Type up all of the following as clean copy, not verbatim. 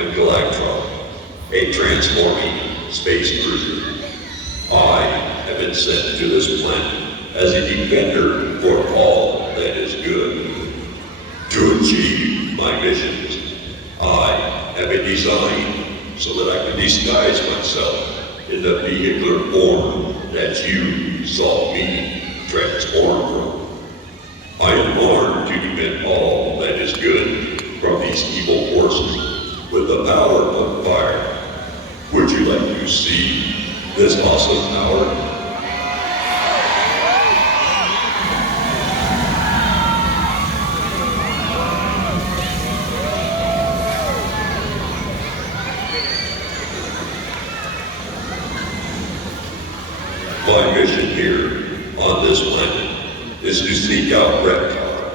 am Galactron, a transforming space cruiser. I have been sent to this planet as a defender for all that is good. To achieve my missions, I have a design so that I can disguise myself in the vehicular form that you saw me transform from. I am armed to defend all that is good from these evil forces with the power of fire. Would you like to see this awesome power? My mission here on this planet is to seek out Reptar,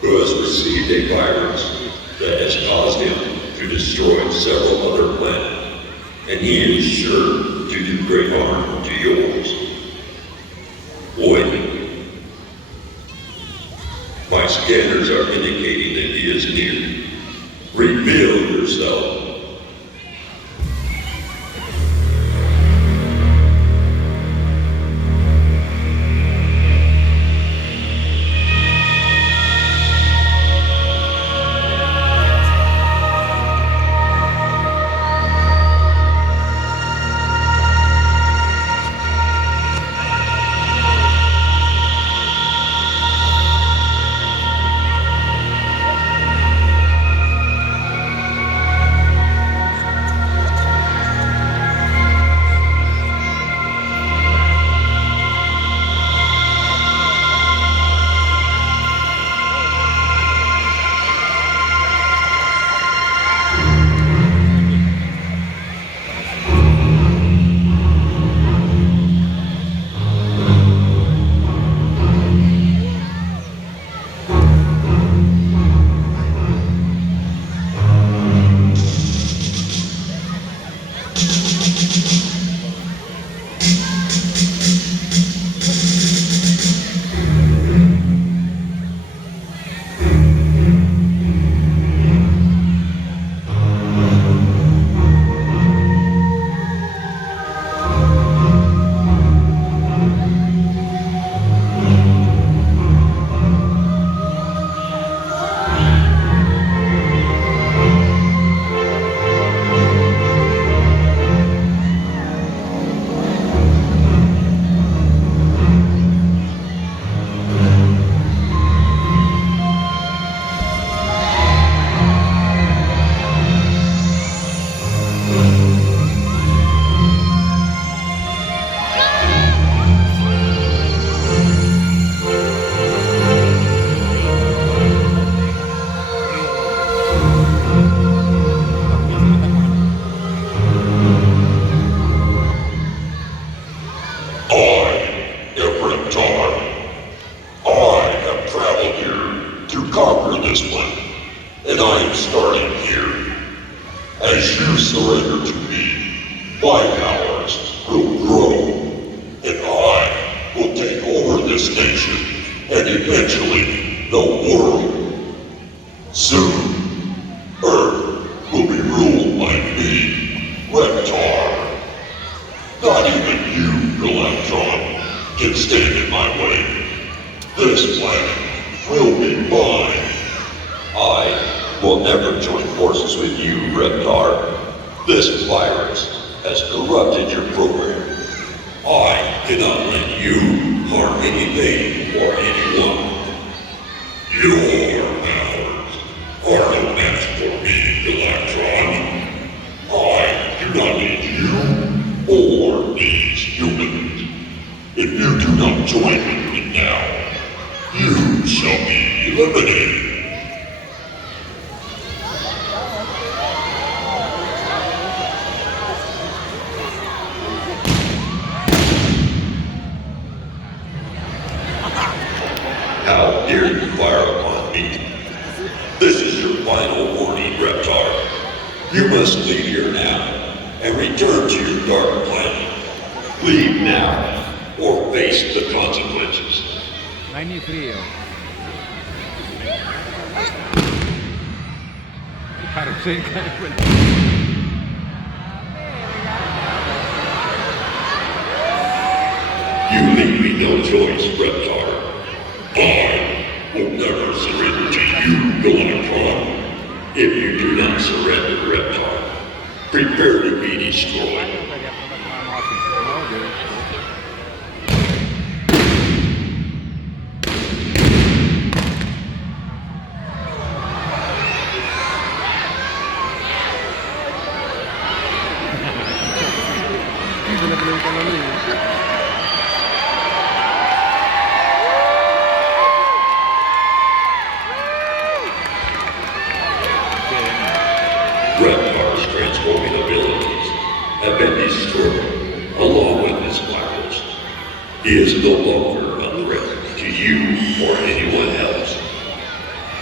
who has received a virus that has caused him to destroy several other planets, and he is sure to do great harm to yours. Wait. My scanners are indicating that he is near. Reveal yourself. You leave me no choice, Reptar. I will never surrender to you, Galactron. If you do not surrender, Reptar, prepare to be destroyed. Reptar's transforming abilities have been destroyed, along with his virus. He is no longer a threat to you or anyone else.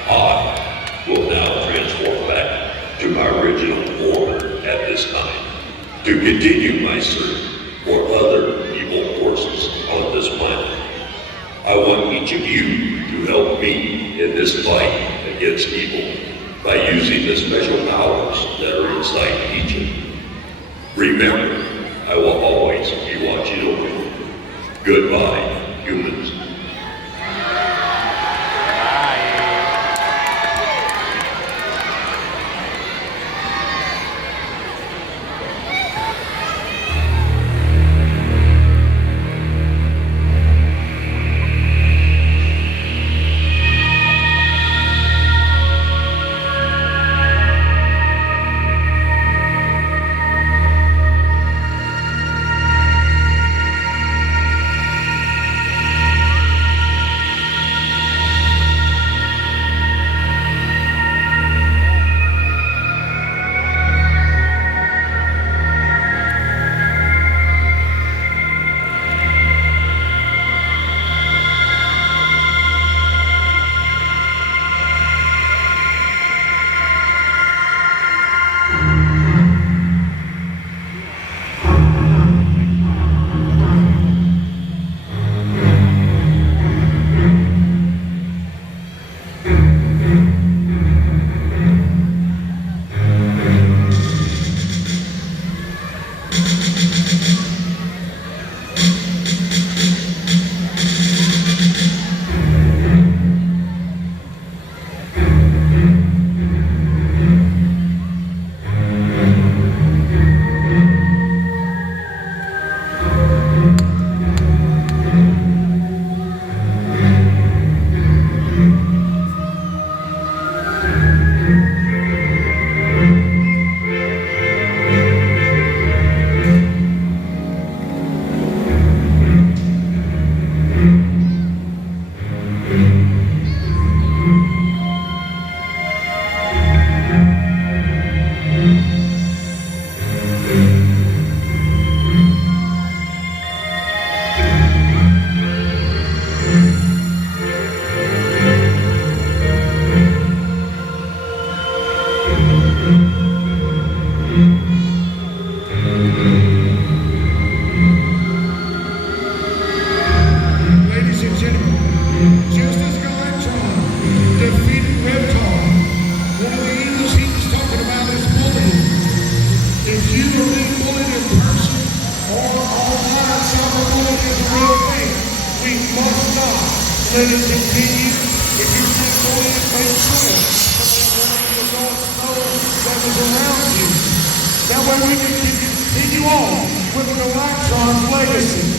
I will now transform back to my original form at this time, to continue my search for other evil forces on this planet. I want each of you to help me in this fight against evil by using the special powers that are inside each of you. Remember, I will always be watching over you. Goodbye, humans. Let it continue. If you think bullying makes sense, you don't know that is around you. That way we can continue on with Galactron's legacy.